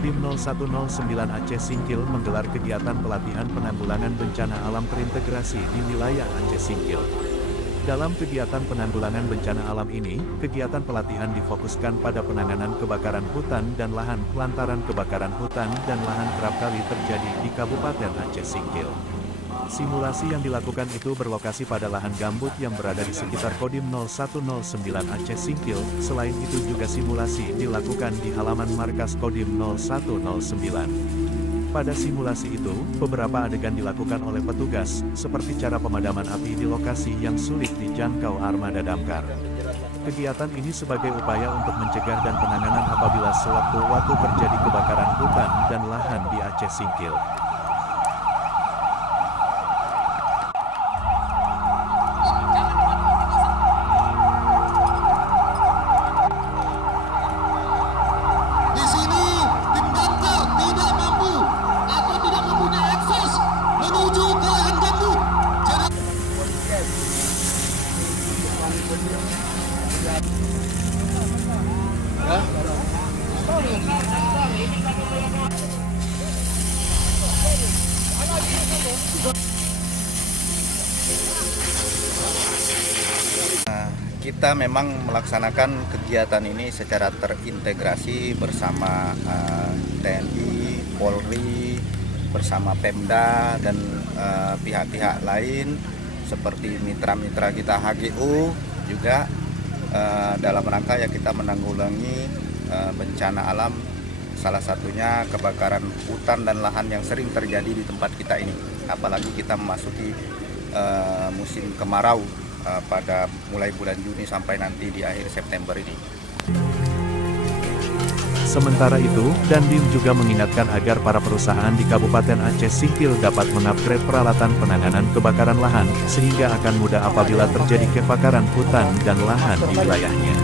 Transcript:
Dim 0109 Aceh Singkil menggelar kegiatan pelatihan penanggulangan bencana alam terintegrasi di wilayah Aceh Singkil. Dalam kegiatan penanggulangan bencana alam ini, kegiatan pelatihan difokuskan pada penanganan kebakaran hutan dan lahan lantaran kebakaran hutan dan lahan kerap kali terjadi di Kabupaten Aceh Singkil. Simulasi yang dilakukan itu berlokasi pada lahan gambut yang berada di sekitar Kodim 0109 Aceh Singkil. Selain itu juga simulasi dilakukan di halaman markas Kodim 0109. Pada simulasi itu, beberapa adegan dilakukan oleh petugas, seperti cara pemadaman api di lokasi yang sulit dijangkau armada damkar. Kegiatan ini sebagai upaya untuk mencegah dan penanganan apabila sewaktu-waktu terjadi kebakaran hutan dan lahan di Aceh Singkil. Kita memang melaksanakan kegiatan ini secara terintegrasi bersama TNI, Polri, bersama Pemda dan pihak-pihak lain seperti mitra-mitra kita HGU juga dalam rangka ya kita menanggulangi bencana alam, salah satunya kebakaran hutan dan lahan yang sering terjadi di tempat kita ini. Apalagi kita memasuki musim kemarau pada mulai bulan Juni sampai nanti di akhir September ini. Sementara itu, Dandim juga mengingatkan agar para perusahaan di Kabupaten Aceh Singkil dapat mengupgrade peralatan penanganan kebakaran lahan, sehingga akan mudah apabila terjadi kebakaran hutan dan lahan di wilayahnya.